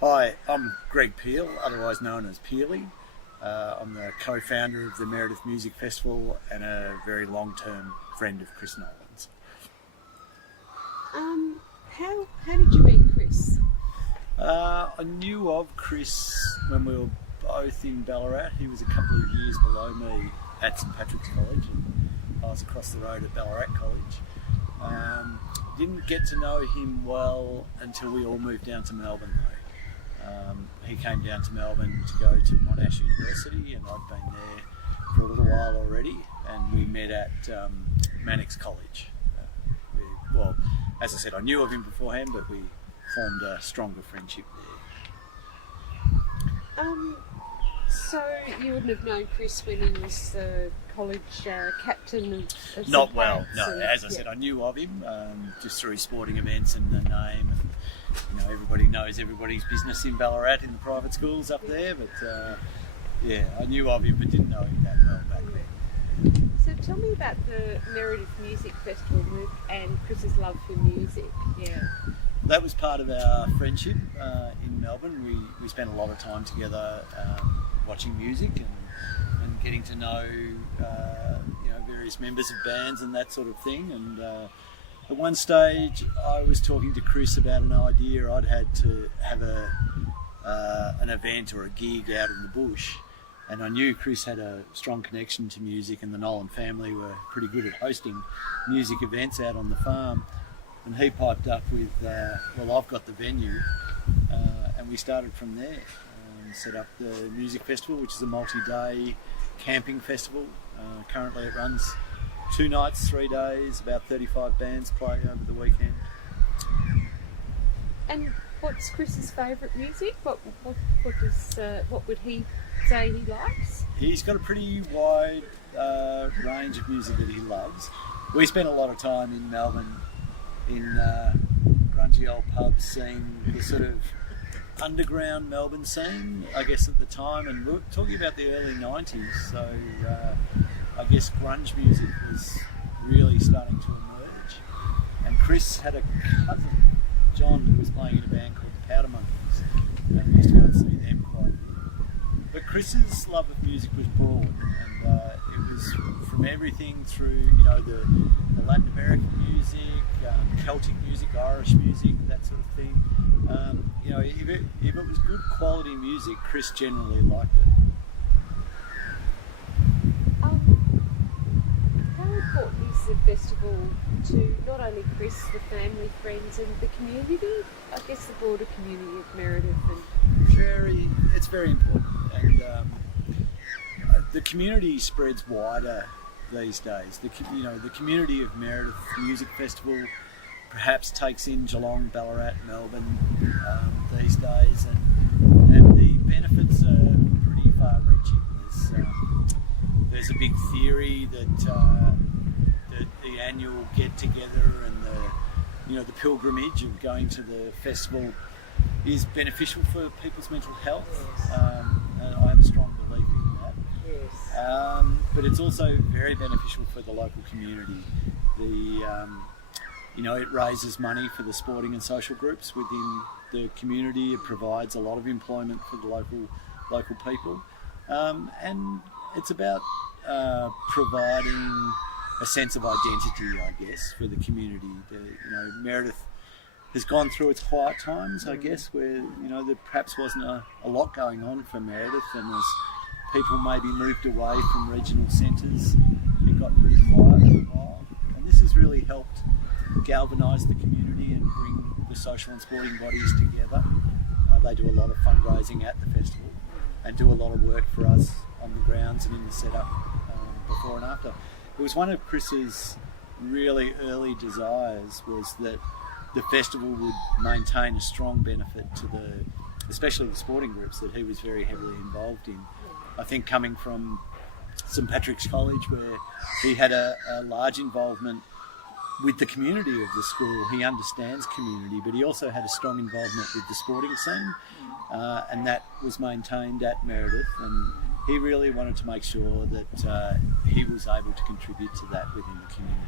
Hi, I'm Greg Peele, otherwise known as Peele. I'm the co-founder of the Meredith Music Festival and a very long-term friend of Chris Nolan's. How did you meet Chris? I knew of Chris when we were both in Ballarat. He was a couple of years below me at St Patrick's College, and I was across the road at Ballarat College. Didn't get to know him well until we all moved down to Melbourne though. He came down to Melbourne to go to Monash University, and I'd been there for a little while already, and we met at Mannix College. Well, as I said, I knew of him beforehand, but we formed a stronger friendship there. So you wouldn't have known Chris when he was the college captain of Not St. well, Pat's no. and- As I said, I knew of him just through sporting events and the name, and everybody knows everybody's business in Ballarat in the private schools up there. But I knew of him, but didn't know him that well back then. So tell me about the Meredith Music Festival and Chris's love for music. Yeah. That was part of our friendship in Melbourne. We spent a lot of time together watching music and getting to know various members of bands and that sort of thing. And at one stage, I was talking to Chris about an idea I'd had to have an event or a gig out in the bush. And I knew Chris had a strong connection to music, and the Nolan family were pretty good at hosting music events out on the farm. And he piped up with, I've got the venue, and we started from there. Set up the music festival, which is a multi-day camping festival. Currently it runs 2 nights, 3 days, about 35 bands play over the weekend. And what's Chris's favourite music? What would he say he likes? He's got a pretty wide range of music that he loves. We spent a lot of time in Melbourne in grungy old pubs, seeing the sort of underground Melbourne scene, I guess, at the time, and we're talking about the early 90s, so I guess grunge music was really starting to emerge. And Chris had a cousin, John, who was playing in a band called the Powder Monkeys, and we used to go and see them quite a bit. But Chris's love of music was broad, and it was from everything through, the Latin American music, Celtic music, Irish music, that sort of thing. If it was good quality music, Chris generally liked it. How important is the festival to not only Chris, the family, friends, and the community? I guess the broader community of Meredith. It's very important, and the community spreads wider these days. The community of Meredith Music Festival perhaps takes in Geelong, Ballarat, Melbourne these days, and the benefits are pretty far-reaching. There's a big theory that the annual get-together and the pilgrimage of going to the festival is beneficial for people's mental health. And I have a strong belief in that. Yes. But it's also very beneficial for the local community. It raises money for the sporting and social groups within the community. It provides a lot of employment for the local people, and it's about providing a sense of identity, I guess, for the community. Meredith has gone through its quiet times, I guess, where there perhaps wasn't a lot going on for Meredith, and as people maybe moved away from regional centres, it got pretty quiet for a while, and this has really helped galvanise the community and bring the social and sporting bodies together. They do a lot of fundraising at the festival and do a lot of work for us on the grounds and in the setup before and after. It was one of Chris's really early desires, was that the festival would maintain a strong benefit to especially the sporting groups that he was very heavily involved in. I think coming from St Patrick's College, where he had a large involvement with the community of the school. He understands community, but he also had a strong involvement with the sporting scene, and that was maintained at Meredith, and he really wanted to make sure that he was able to contribute to that within the community.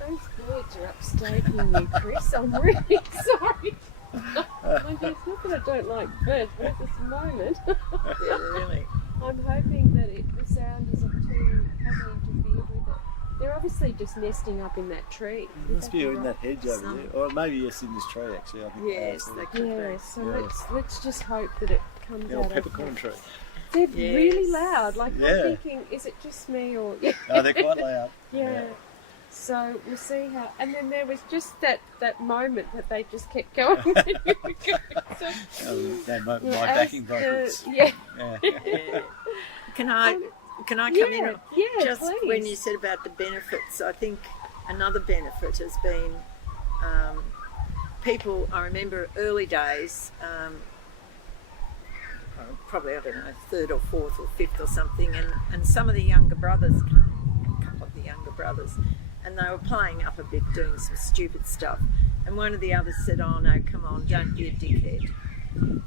Those words are upstating me, Chris. I'm really sorry. My it's not that I don't like birds, but at this moment, Yeah, really. I'm hoping that the sound isn't too hasn't interfered with it. They're obviously just nesting up in that tree. It must be in that hedge over Some- there, or maybe yes, in this tree actually. I think Yes, they could Yeah, be. so Yeah. let's just hope that it comes the out. old peppercorn okay. tree. They're Yes. really loud. Like Yeah. I'm thinking, is it just me or yeah? No, they're quite loud. Yeah. So we'll see how. And then there was just that moment that they just kept going. So, They my yeah, backing as, vocals. yeah. Yeah. Yeah. Can I come Yeah, in? yeah, Just please. when you said about the benefits, I think another benefit has been people. I remember early days, probably I don't know, third or fourth or fifth or something, and some of the younger brothers came, a couple of the younger brothers, and they were playing up a bit, doing some stupid stuff, and one of the others said, "Oh no, come on, don't be a dickhead,"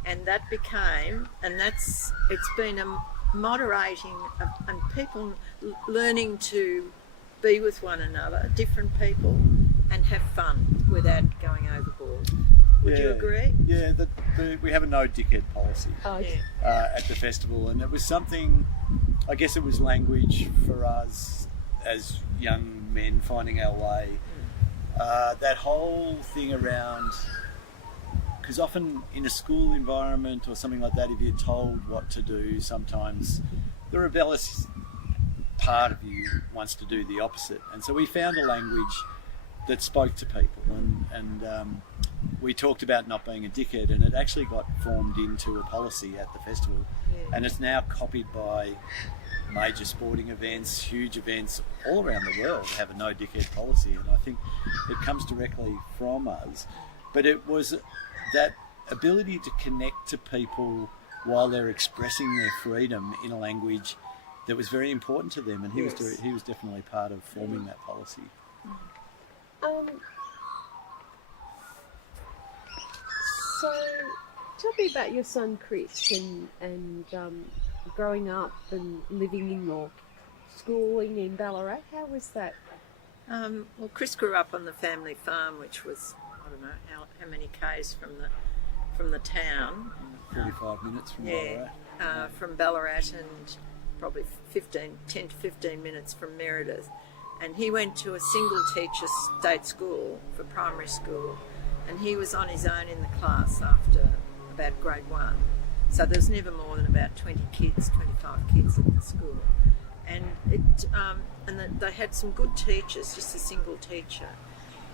and that became, and it's been a moderating of, and people learning to be with one another, different people, and have fun without going overboard. Would you agree? Yeah, we have a no dickhead policy Oh, Yeah. at the festival, and it was something. I guess it was language for us as young men finding our way. That whole thing around, because often in a school environment or something like that, if you're told what to do, sometimes the rebellious part of you wants to do the opposite. And so we found a language that spoke to people, and we talked about not being a dickhead, and it actually got formed into a policy at the festival. Yeah. And it's now copied by major sporting events, huge events all around the world have a no dickhead policy, and I think it comes directly from us. But it was that ability to connect to people while they're expressing their freedom in a language that was very important to them, and he Yes. was definitely part of forming that policy. So, tell me about your son Chris and growing up and living in your schooling in Ballarat. How was that? Well, Chris grew up on the family farm, which was, I don't know how many k's from the town. 45 minutes from Yeah, Ballarat. from Ballarat, and probably 10 to 15 minutes from Meredith. And he went to a single teacher state school for primary school, and he was on his own in the class after about grade 1. So there was never more than about 20 kids, 25 kids at the school. And they had some good teachers, just a single teacher.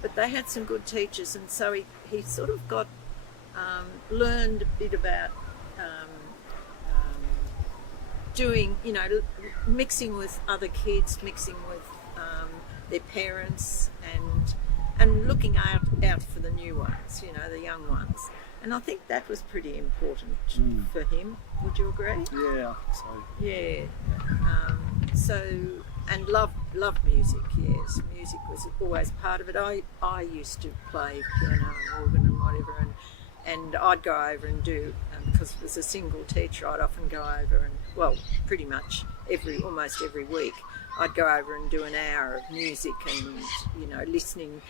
But they had some good teachers, and so he sort of got, learned a bit about doing, mixing with other kids, mixing with their parents, and looking out for the new ones, the young ones. And I think that was pretty important for him. Would you agree? Yeah, I think so. Yeah. And love music. Yes, music was always part of it. I used to play piano and organ and whatever, and I'd go over and do, because it was a single teacher, I'd often go over and, well, pretty much almost every week, I'd go over and do an hour of music and, listening,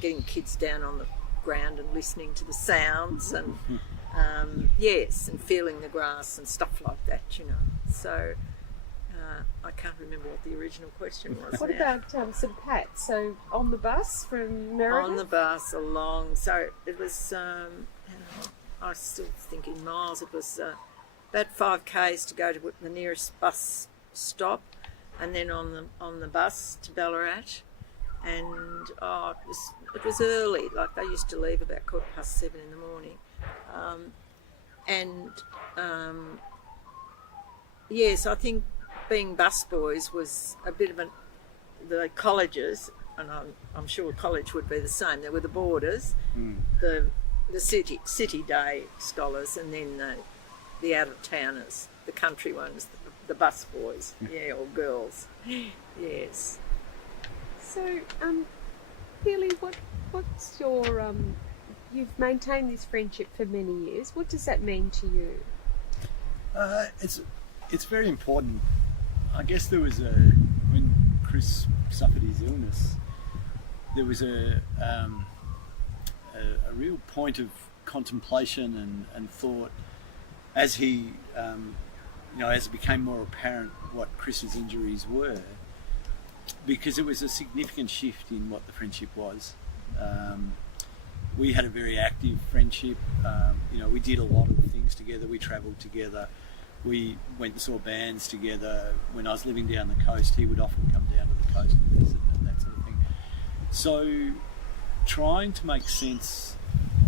getting kids down on the ground and listening to the sounds and, yes, and feeling the grass and stuff like that, So I can't remember what the original question was. What now. about St Pat's? So on the bus from Meredith? On the bus along, so it was, I was still thinking miles, it was about 5 k's to go to the nearest bus stop, and then on the bus to Ballarat, and it was early, like they used to leave about 7:15 in the morning, yes, I think being busboys was a bit of the colleges, and I'm sure college would be the same. There were the boarders, the city day scholars, and then the out of towners, the country ones, the busboys, or girls. Yes. So, Peele, what's your you've maintained this friendship for many years. What does that mean to you? It's very important. I guess there was when Chris suffered his illness, there was a real point of contemplation and thought as he, as it became more apparent what Chris's injuries were, because it was a significant shift in what the friendship was. We had a very active friendship. We did a lot of things together. We travelled together. We went and saw bands together. When I was living down the coast, he would often come down to the coast and visit and that sort of thing. So trying to make sense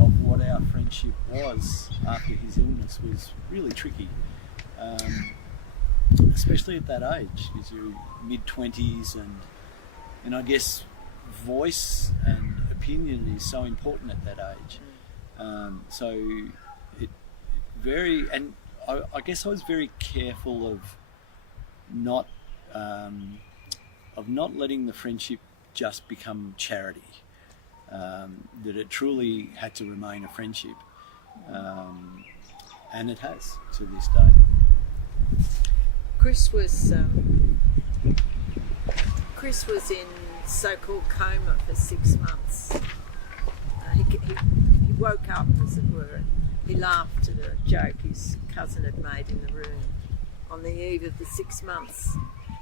of what our friendship was after his illness was really tricky, especially at that age, because you're mid-20s and I guess voice and opinion is so important at that age. I guess I was very careful of not letting the friendship just become charity. That it truly had to remain a friendship, and it has to this day. Chris was in so-called coma for 6 months. He woke up, as it were. He laughed at a joke his cousin had made in the room on the eve of the 6 months.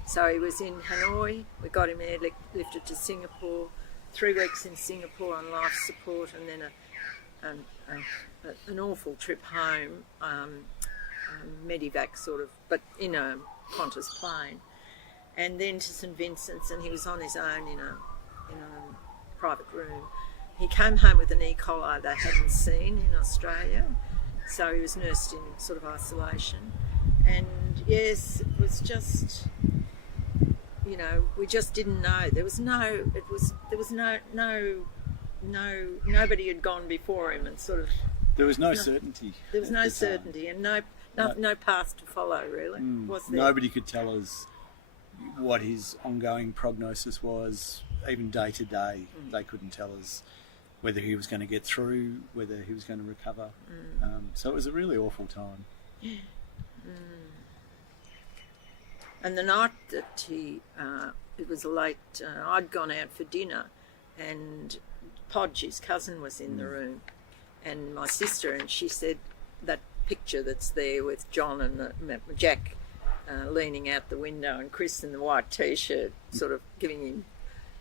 So he was in Hanoi. We got him airlifted to Singapore. 3 weeks in Singapore on life support, and then an awful trip home, medevac sort of, but in a Qantas plane, and then to St Vincent's, and he was on his own in a private room. He came home with an E. coli they hadn't seen in Australia, so he was nursed in sort of isolation. And yes, it was just, we just didn't know. Nobody had gone before him, and sort of there was no certainty. There was no certainty, and no path to follow, really. Was there? Nobody could tell us what his ongoing prognosis was, even day to day. They couldn't tell us whether he was going to get through, whether he was going to recover. So it was a really awful time. And the night that it was late, I'd gone out for dinner, and Podge, his cousin, was in the room, and my sister, and she said that picture that's there with John and Jack leaning out the window, and Chris in the white T-shirt sort of giving him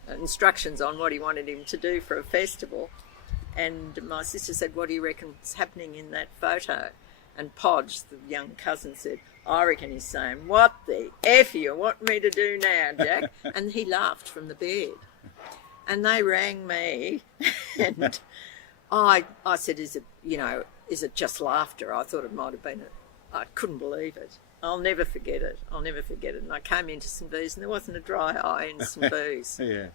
instructions on what he wanted him to do for a festival. And my sister said, "What do you reckon's happening in that photo?" And Podge, the young cousin, said, "I reckon he's saying, 'What the F you want me to do now, Jack?'" And he laughed from the bed. And they rang me, and I said, is it just laughter? I thought it might have been I couldn't believe it. I'll never forget it. And I came into St V's, and there wasn't a dry eye in St V's. Yeah.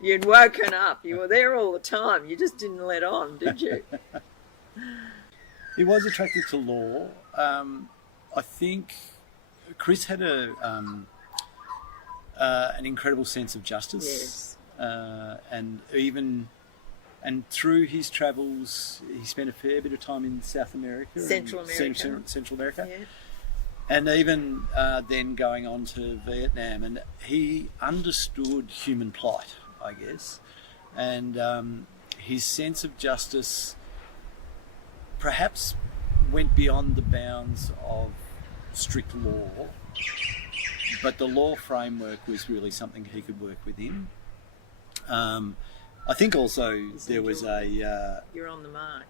You'd woken up. You were there all the time. You just didn't let on, did you? He was attracted to law. I think Chris had an incredible sense of justice. Yes. And through his travels, he spent a fair bit of time in South America. Central America. Yeah. And even then going on to Vietnam. And he understood human plight, I guess. And his sense of justice perhaps went beyond the bounds of strict law, but the law framework was really something he could work within. I think also there was you're on the mark.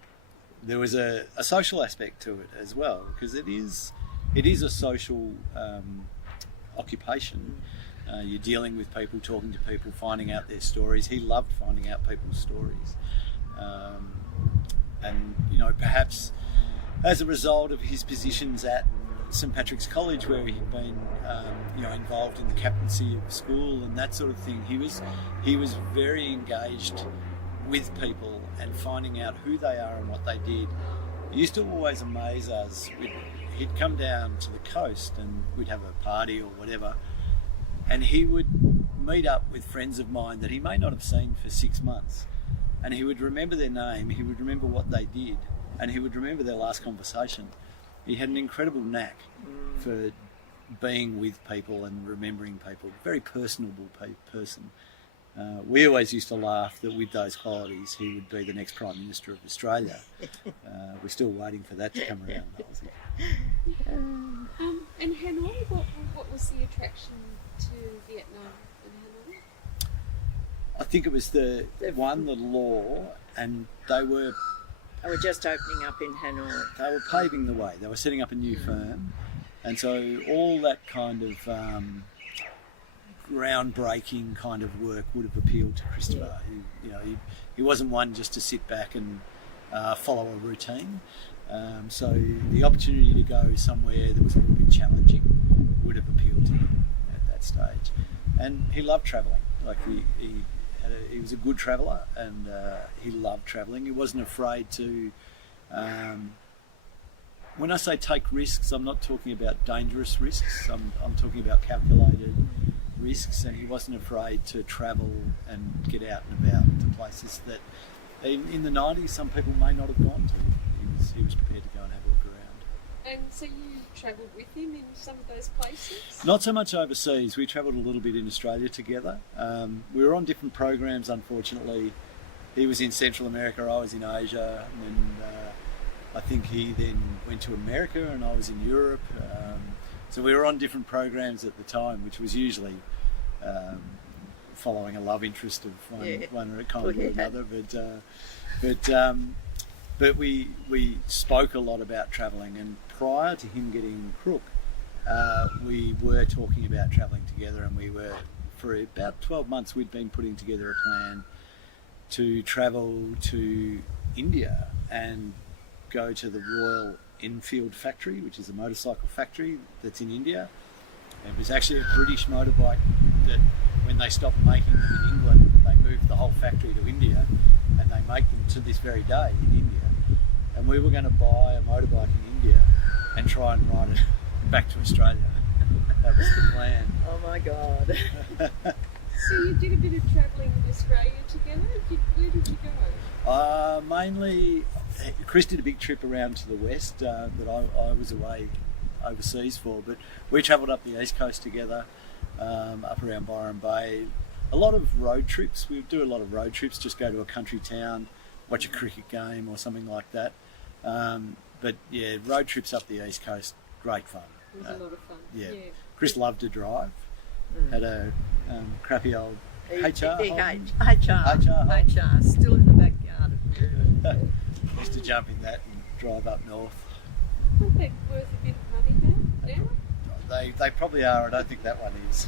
There was a social aspect to it as well, because it is a social occupation. You're dealing with people, talking to people, finding out their stories. He loved finding out people's stories. And perhaps as a result of his positions at St Patrick's College, where he'd been involved in the captaincy of the school and that sort of thing, he was very engaged with people and finding out who they are and what they did. It used to always amaze us. He'd come down to the coast and we'd have a party or whatever, and he would meet up with friends of mine that he may not have seen for 6 months, and he would remember their name, he would remember what they did, and he would remember their last conversation. He had an incredible knack for being with people and remembering people. Very personable person. we always used to laugh that with those qualities he would be the next Prime Minister of Australia. We're still waiting for that to come around. And Hanoi, what was the attraction to Vietnam and Hanoi? I think it was the law, and they were just opening up in Hanoi. They were paving the way. They were setting up a new firm, and so all that kind of groundbreaking kind of work would have appealed to Christopher. Yeah. He wasn't one just to sit back and follow a routine. So the opportunity to go somewhere that was a little bit challenging would have appealed to him at that stage. And he loved travelling. Like he was a good traveller, and he loved travelling. He wasn't afraid to. When I say take risks, I'm not talking about dangerous risks. I'm talking about calculated risks, and he wasn't afraid to travel and get out and about to places that in the 90s some people may not have gone to. He was prepared to go and have a look around. And so you travelled with him in some of those places? Not so much overseas. We travelled a little bit in Australia together. We were on different programs, unfortunately. He was in Central America, I was in Asia, and then I think he then went to America and I was in Europe. So we were on different programs at the time, which was usually following a love interest of one kind or another. But we spoke a lot about travelling, and prior to him getting Crook, we were talking about travelling together, and we were, for about 12 months, we'd been putting together a plan to travel to India and go to the Royal Enfield factory, which is a motorcycle factory that's in India. It was actually a British motorbike that, when they stopped making them in England, they moved the whole factory to India, and they make them to this very day in India. And we were going to buy a motorbike in India and try and ride it back to Australia. That was the plan. Oh my God. So you did a bit of travelling in Australia together? Where did you go? Mainly, Chris did a big trip around to the west that I was away overseas for, but we travelled up the east coast together, up around Byron Bay. A lot of road trips. We would do a lot of road trips, just go to a country town, watch a cricket game or something like that. But yeah, road trips up the east coast, great fun. It was a lot of fun. Yeah. Chris loved to drive. Had a crappy old HR. HR, still in the backyard of Mary. Used to jump in that and drive up north. Aren't they worth a bit of money now? They probably are. I don't think that one is.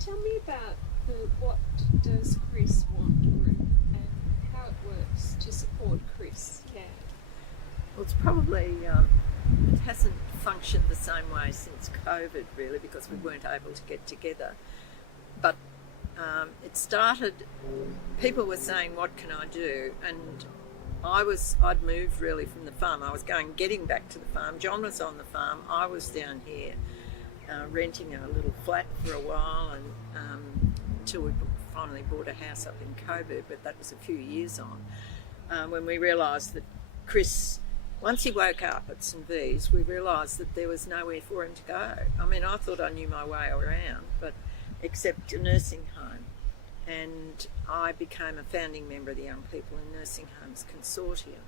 Tell me about what does Chris want group and how it works to support Chris now. Well, it's probably, it hasn't functioned the same way since COVID, really, because we weren't able to get together. But it started, people were saying, what can I do? And I'd moved really from the farm. I was getting back to the farm. John was on the farm. I was down here renting a little flat for a while, and until we finally bought a house up in Coburg, but that was a few years on, when we realised that Chris, once he woke up at St V's, we realised that there was nowhere for him to go. I mean, I thought I knew my way around, but except a nursing home. And I became a founding member of the Young People in Nursing Homes Consortium.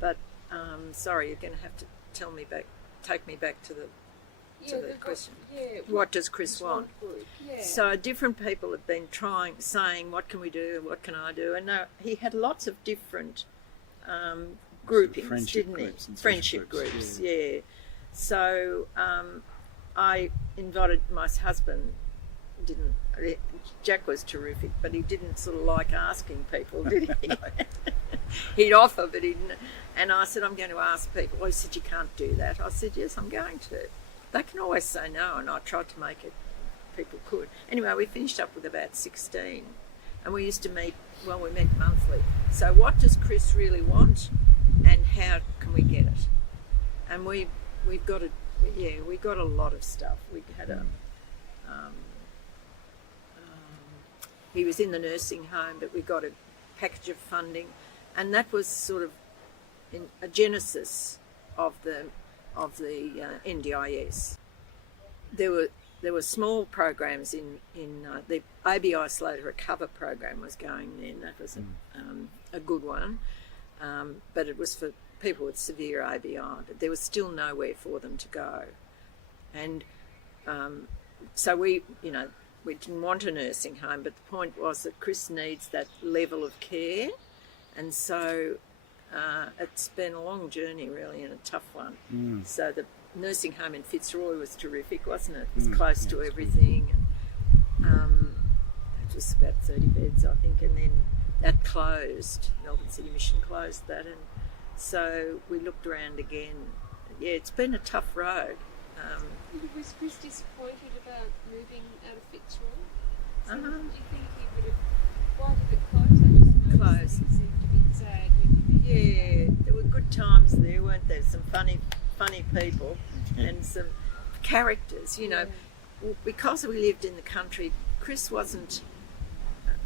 But, sorry, you're going to have to take me back to the question. What does Chris want? Yeah. So different people have been saying, what can we do, what can I do? And he had lots of different groupings, didn't he? Friendship groups, yeah. So I invited my husband. Jack was terrific, but he didn't sort of like asking people, did he? He'd offer, but he didn't. And I said, I'm going to ask people. Well, he said, you can't do that. I said, yes, I'm going to. They can always say no, and I tried to make it people could. Anyway, we finished up with about 16, and we used to meet, well, we met monthly. So what does Chris really want, and how can we get it? And we got a lot of stuff. We had he was in the nursing home, but we got a package of funding, and that was sort of a genesis of the NDIS. There were small programs in the ABI Slater Recover program was going then. That was a good one, but it was for people with severe ABI. But there was still nowhere for them to go, and so we didn't want a nursing home. But the point was that Chris needs that level of care, and so it's been a long journey really and a tough one. So the nursing home in Fitzroy was terrific, wasn't it? It was close to everything. And, it was about 30 beds, I think, and then that closed. Melbourne City Mission closed that, and so we looked around again. Yeah, it's been a tough road. Was Chris disappointed about moving out of Fitzroy? Do you think he would have... Why did it close? I just noticed that he seemed to be sad when you met him. Yeah, there were good times there, weren't there? Some funny people and some characters, because we lived in the country. Chris wasn't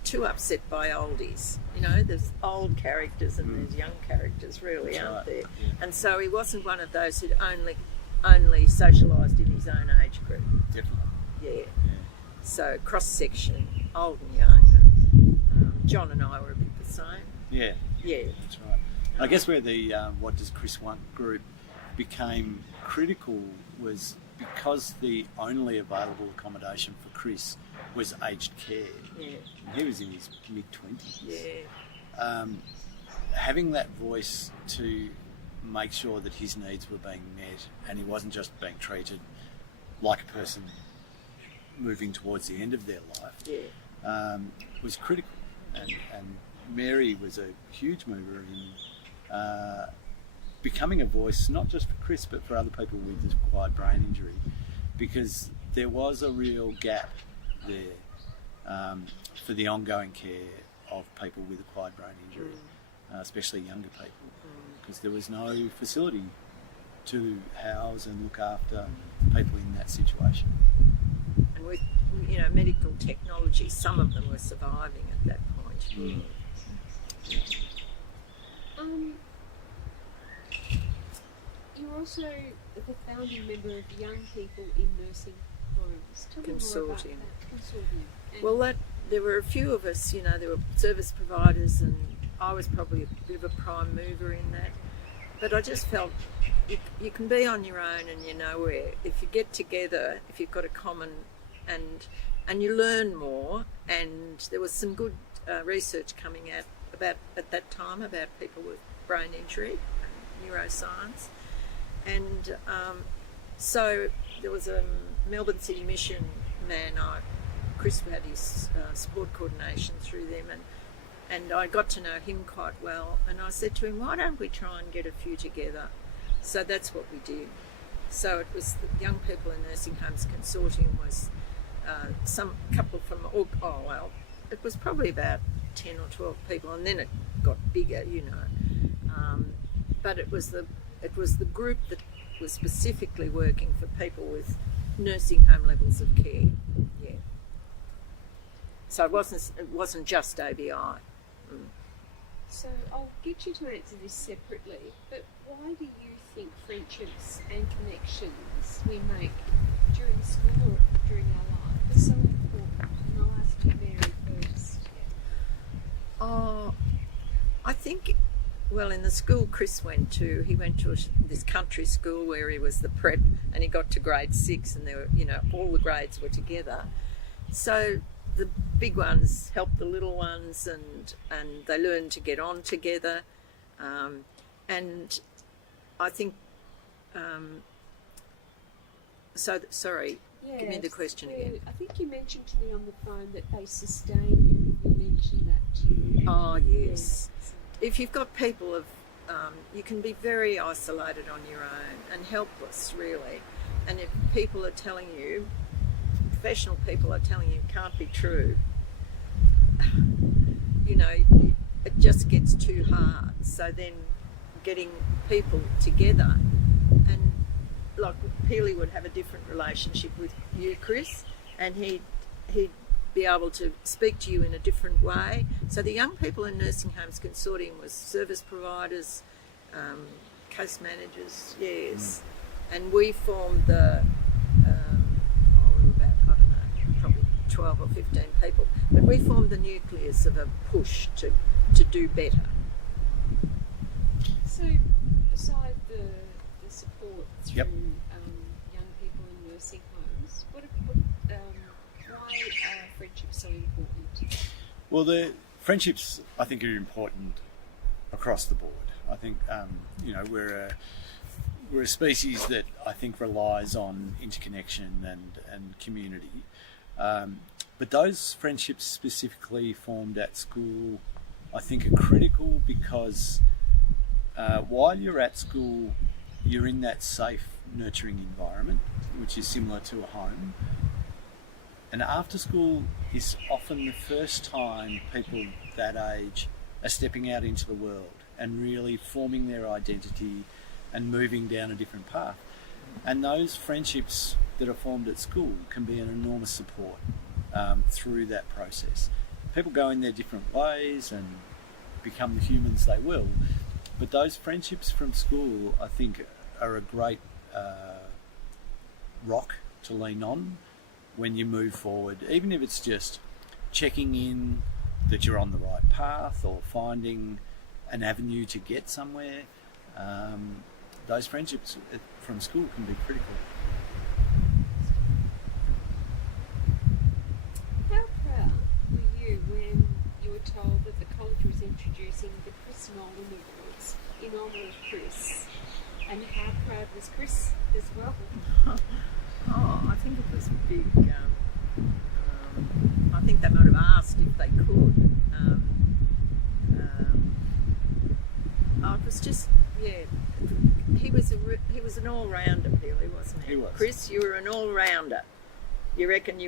too upset by oldies, there's old characters and there's young characters really, aren't there? And so he wasn't one of those who'd only socialised in his own age group. Definitely. Yeah. So cross section, old and young. John and I were a bit the same. Yeah. Yeah. That's right. I guess where the What Does Chris Want group became critical was because the only available accommodation for Chris was aged care. Yeah. And he was in his mid-20s. Yeah. Having that voice to make sure that his needs were being met and he wasn't just being treated like a person moving towards the end of their life was critical. And Mary was a huge mover in becoming a voice not just for Chris but for other people with acquired brain injury, because there was a real gap there for the ongoing care of people with acquired brain injury, especially younger people, because there was no facility to house and look after people in that situation. And with medical technology, some of them were surviving at that point. You're also the founding member of Young People in Nursing Homes. Tell me more about that consortium. Well, there were a few of us, there were service providers, and I was probably a bit of a prime mover in that. But I just felt you can be on your own and you're nowhere. If you get together, if you've got a common, and you learn more, and there was some good research coming out at that time about people with brain injury, neuroscience. And so there was a Melbourne City Mission man, Chris had his support coordination through them, and I got to know him quite well, and I said to him, why don't we try and get a few together? So that's what we did. So it was the Young People in Nursing Homes Consortium was some couple from, it was probably about 10 or 12 people, and then it got bigger, but it was the group that was specifically working for people with nursing home levels of care. Yeah. So it wasn't just ABI. So I'll get you to answer this separately, but why do you think friendships and connections we make during school or during our life are so important? And I'll ask you, Mary, first. Oh, I think, well, in the school Chris went to, he went to this country school where he was the prep, and he got to grade 6, and there were, all the grades were together. So the big ones helped the little ones, and they learned to get on together. And I think, give me the question again. I think you mentioned to me on the phone that they sustain you. You mentioned that to me. Oh, yes. Yeah. If you've got people you can be very isolated on your own and helpless, really. And if people are telling you, professional people are telling you can't be true, it just gets too hard. So then getting people together, and like Peele would have a different relationship with you, Chris, and he'd be able to speak to you in a different way. So the Young People in Nursing Homes Consortium was service providers, case managers, yes. And we formed the, we were about, I don't know, probably 12 or 15 people. But we formed the nucleus of a push to do better. So, aside the support through young people in nursing homes, why are friendships so important? Well, the friendships, I think, are important across the board. I think, we're a species that I think relies on interconnection and community. But those friendships specifically formed at school, I think, are critical because while you're at school, you're in that safe, nurturing environment, which is similar to a home. And after school is often the first time people that age are stepping out into the world and really forming their identity and moving down a different path. And those friendships that are formed at school can be an enormous support through that process. People go in their different ways and become the humans they will, but those friendships from school, I think, are a great rock to lean on when you move forward, even if it's just checking in that you're on the right path or finding an avenue to get somewhere. Those friendships from school can be critical. How proud were you when you were told that the college was introducing the Chris Nolan Awards in honour of Chris? And how proud was Chris as well? I think it was big. I think they might have asked if they could. It was just, he was an all-rounder, really, wasn't he? He was. Chris, you were an all-rounder. You reckon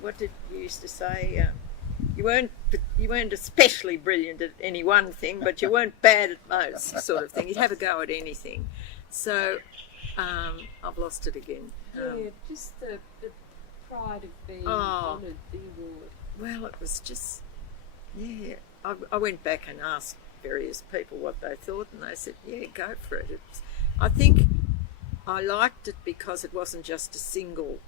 what did you used to say? You weren't especially brilliant at any one thing, but you weren't bad at most, sort of thing. You'd have a go at anything. So I've lost it again. Just the pride of being honoured the award. Well, it was just, I went back and asked various people what they thought, and they said, go for it. I think I liked it because it wasn't just a single,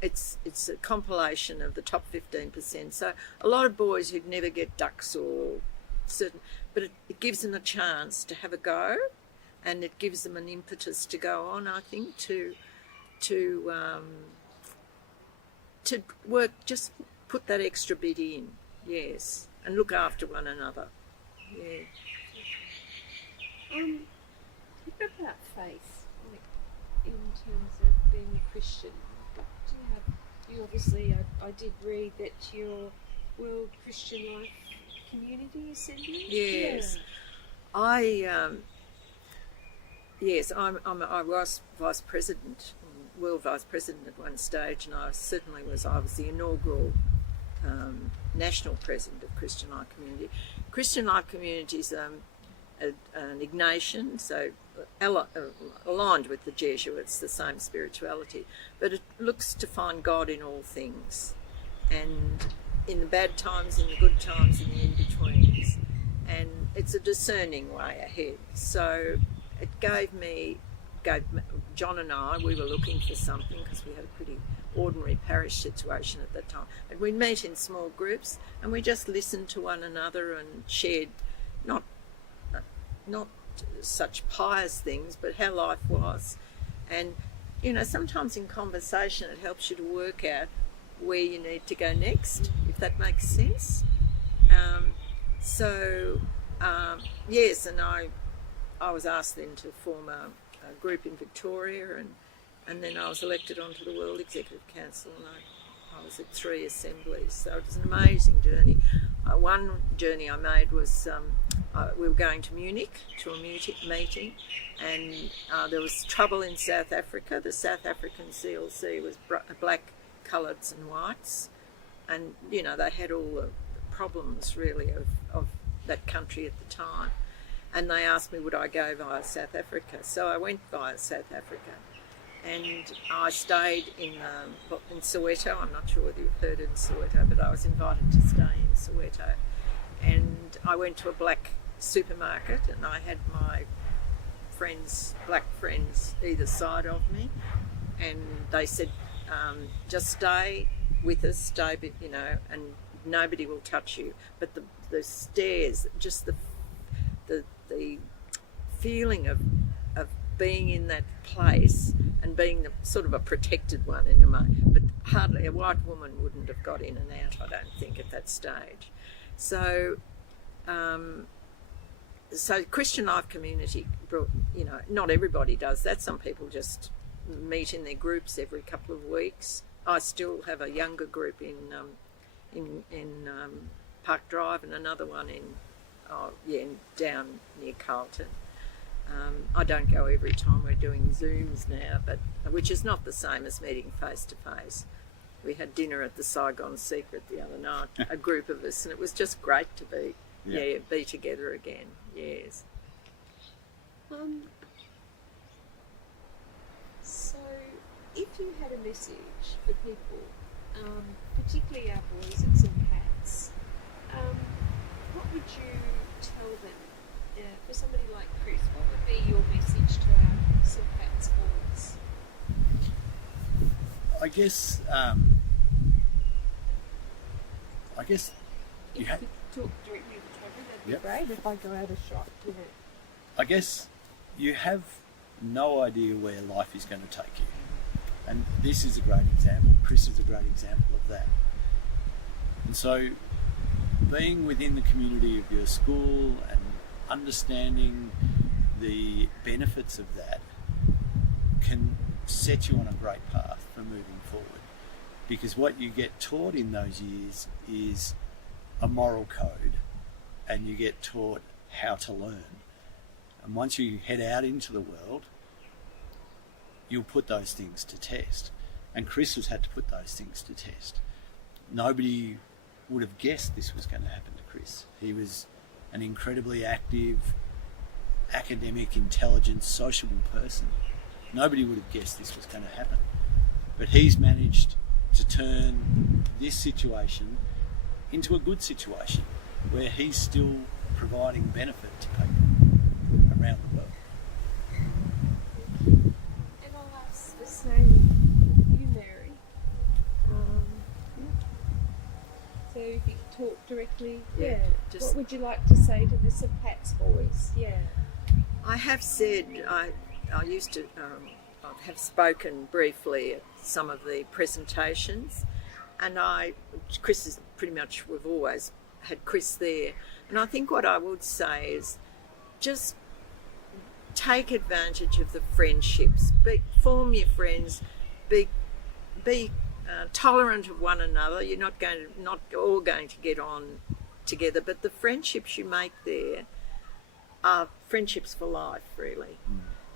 it's a compilation of the top 15%. So a lot of boys who'd never get ducks or certain, but it gives them a chance to have a go, and it gives them an impetus to go on, I think, to work, just put that extra bit in, yes, and look after one another. What about faith, like in terms of being a Christian? Do you have? You obviously, I did read that your World Christian Life community is sending. Yes, I was vice president, world vice president at one stage, and I was the inaugural national president of Christian Life Community. Christian Life Community is an Ignatian, so aligned with the Jesuits, the same spirituality, but it looks to find God in all things, and in the bad times, in the good times, in the in-betweens, and it's a discerning way ahead. So it gave John and I, we were looking for something because we had a pretty ordinary parish situation at that time, and we'd meet in small groups and we just listened to one another and shared not such pious things, but how life was. And sometimes in conversation it helps you to work out where you need to go next, if that makes sense. Yes, and I was asked then to form a group in Victoria, and then I was elected onto the World Executive Council, and I was at 3 assemblies, so it was an amazing journey. One journey I made was we were going to Munich to a meeting, and there was trouble in South Africa. The South African CLC was black, coloureds and whites, and they had all the problems really of that country at the time. And they asked me would I go via South Africa. So I went via South Africa. and I stayed in Soweto. I'm not sure whether you've heard in Soweto, but I was invited to stay in Soweto. And I went to a black supermarket, and I had my black friends either side of me, and they said, just stay with us, and nobody will touch you. But the stairs, just the feeling of being in that place and being sort of a protected one in a way, but hardly a white woman wouldn't have got in and out, I don't think, at that stage. So Christian Life Community brought, not everybody does that. Some people just meet in their groups every couple of weeks. I still have a younger group in Park Drive, and another one down near Carlton. I don't go every time. We're doing Zooms now, which is not the same as meeting face to face. We had dinner at the Saigon Secret the other night, a group of us, and it was just great to be together again. Yes. So, if you had a message for people, particularly our boys at St Pat's, what would you tell them? For somebody like Chris, what would be your message to our St Pat's boys? I guess If you could talk directly to Trevor, that'd be great. If I go out a shot, I guess you have no idea where life is going to take you, and this is a great example. Chris is a great example of that. And so, being within the community of your school and understanding the benefits of that can set you on a great path for moving forward, because what you get taught in those years is a moral code, and you get taught how to learn. And once you head out into the world, you'll put those things to test. And Chris has had to put those things to test. Nobody would have guessed this was going to happen to Chris. He was an incredibly active, academic, intelligent, sociable person. Nobody would have guessed this was going to happen. But he's managed to turn this situation into a good situation where he's still providing benefit to people around the world. And I'll ask the same you, Mary. So if you could talk directly, what would you like to say to the St Pat's boys? Yeah. I have said, I used to have spoken briefly at some of the presentations, and Chris is pretty much, we've always had Chris there, and I think what I would say is just take advantage of the friendships, form your friends, be tolerant of one another. You're not all going to get on together, but the friendships you make there are friendships for life, really.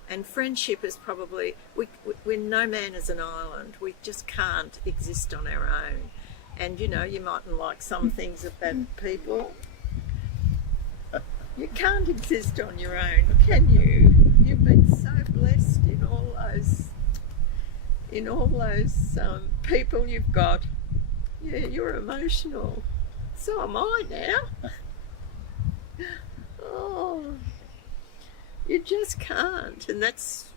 And friendship is probably, we're no man is an island. We just can't exist on our own. And you mightn't like some things about people. You can't exist on your own, can you? You've been so blessed in all those people you've got. Yeah, you're emotional. So am I now. Oh, you just can't, and that's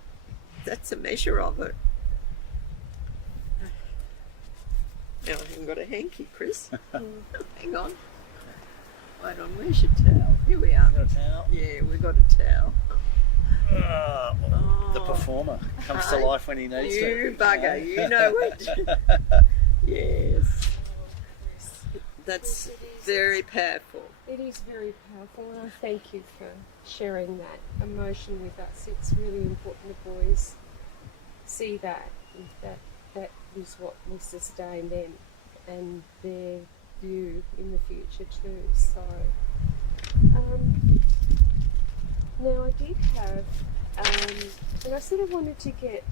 a measure of it. Now I haven't got a hanky, Chris. Hang on. Wait on, where's your towel? Here we are. Got a towel? Yeah, we've got a towel. The performer comes to life when he needs to. You bugger, you know it. Yes. That's very powerful. It is very powerful, and I thank you for sharing that emotion with us. It's really important the boys see that is what will sustain them and their view in the future too. So now I did have and I sort of wanted to get,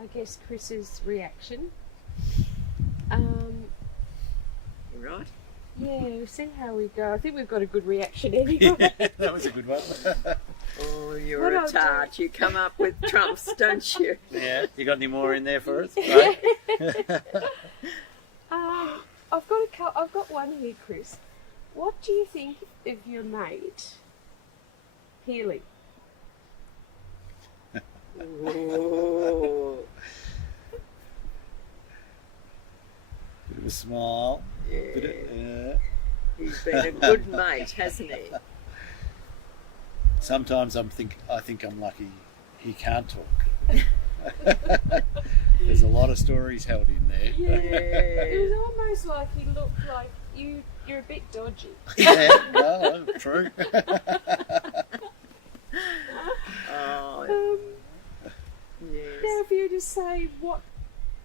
I guess, Chris's reaction. Right. Yeah, we'll see how we go. I think we've got a good reaction anyway. That was a good one. Oh, you're What a I'll do- tart. You come up with trumps, don't you? Yeah, you got any more in there for us? Right? I've got one here, Chris. What do you think of your mate, Peele? Oh, Bit of a smile. yeah. He's been a good mate, hasn't he? Sometimes I think I'm lucky he can't talk. There's a lot of stories held in there. It was almost like he looked like you're a bit dodgy. Yeah, no, true. Oh, yes. Now, if you were to say what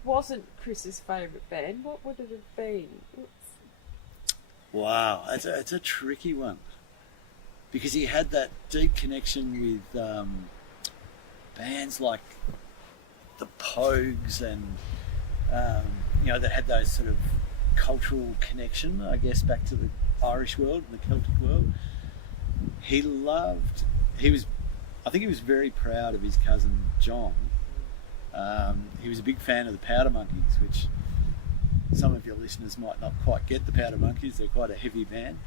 wasn't Chris's favourite band, what would it have been? Wow, it's a tricky one because he had that deep connection with bands like the Pogues and that had those sort of cultural connection, I guess, back to the Irish world and the Celtic world. I think he was very proud of his cousin John. He was a big fan of the Powder Monkeys, which some of your listeners might not quite get. The Powder Monkeys, they're quite a heavy band.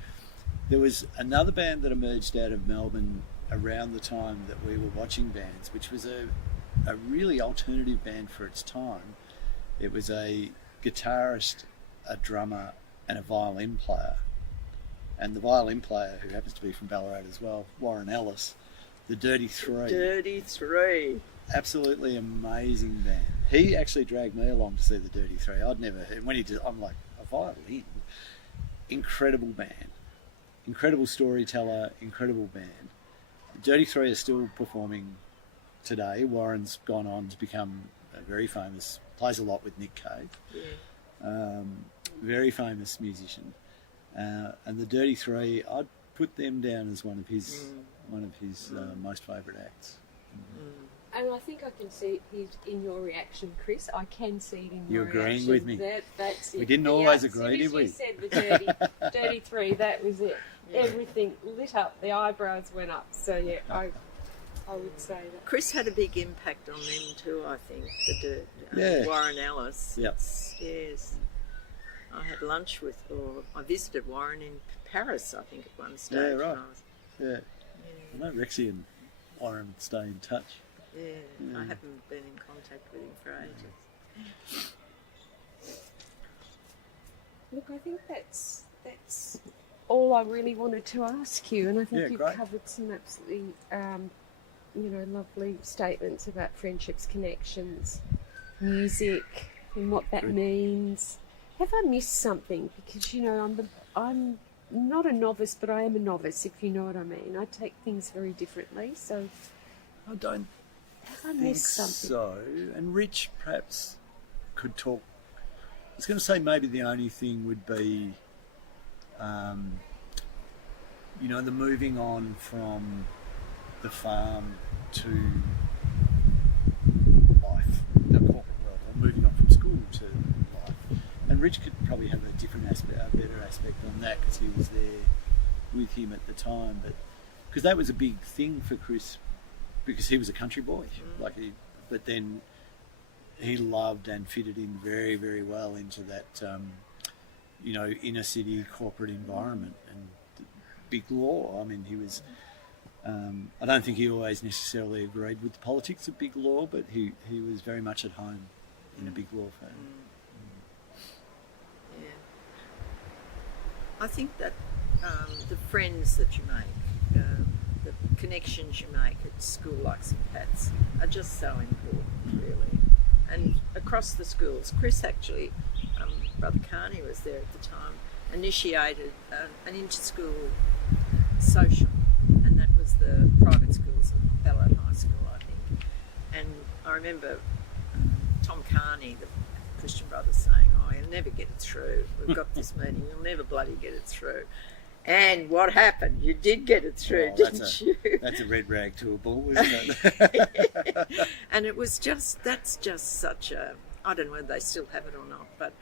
There was another band that emerged out of Melbourne around the time that we were watching bands, which was a really alternative band for its time. It was a guitarist, a drummer and a violin player. And the violin player, who happens to be from Ballarat as well, Warren Ellis, the Dirty Three. Dirty Three. Absolutely amazing band. He actually dragged me along to see the Dirty Three. I'd never heard. When he did, I'm like, a violin? Incredible band. Incredible storyteller, incredible band. The Dirty Three are still performing today. Warren's gone on to become a very famous, plays a lot with Nick Cave. Yeah. Very famous musician. And the Dirty Three, I'd put them down as one of his most favourite acts. And I think I can see it in your reaction, Chris. I can see it in You're your agreeing reaction. with me. That's it. We didn't always As agree, soon did as we? you said the dirty three, that was it. Yeah. Everything lit up. The eyebrows went up. So yeah, I would say that. Chris had a big impact on them too, I think. Yeah. Warren Ellis. Yep. Yes. I had lunch with, or I visited Warren in Paris, I think, at one stage. Yeah, right. when I was- Yeah. I know Rexy and Warren stay in touch. yeah, I haven't been in contact with him for ages. Look, I think that's all I really wanted to ask you, and I think Yeah, you've great. covered some absolutely, lovely statements about friendships, connections, music, and what that Good. means. Have I missed something? Because I'm not a novice, but I am a novice, if you know what I mean. I take things very differently, so I don't have I think missed something? so. And Rich perhaps could talk. I was going to say maybe the only thing would be, the moving on from the farm to life, the corporate world, or moving on from school to life. And Rich could probably have a different aspect, a better aspect on that because he was there with him at the time. But because that was a big thing for Chris, because he was a country boy, but then he loved and fitted in very, very well into that, inner city corporate environment and big law. I mean, he was. I don't think he always necessarily agreed with the politics of big law, but he was very much at home in a big law firm. Yeah. I think that the friends that you make, the connections you make at school like St Pat's are just so important, really. And across the schools, Chris actually, Brother Carney was there at the time, initiated an inter-school social, and that was the private schools of Ballarat High School, I think. And I remember Tom Carney, the Christian brother, saying, "Oh, you'll never get it through. We've got this meeting. You'll never bloody get it through." And what happened? You did get it through, didn't you? That's a red rag to a bull, isn't it? And it was that's just such a, I don't know whether they still have it or not, but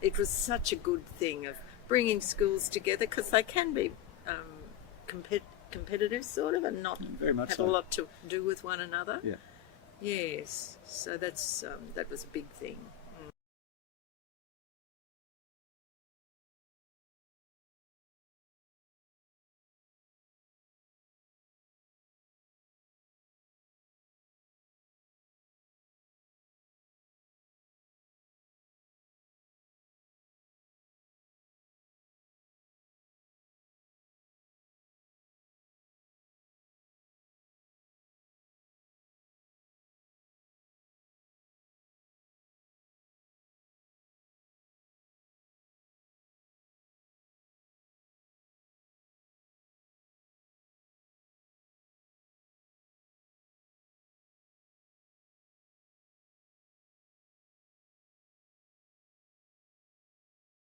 it was such a good thing of bringing schools together, because they can be competitive sort of, and not Very much have so. a lot to do with one another. Yeah. Yes, so that's that was a big thing.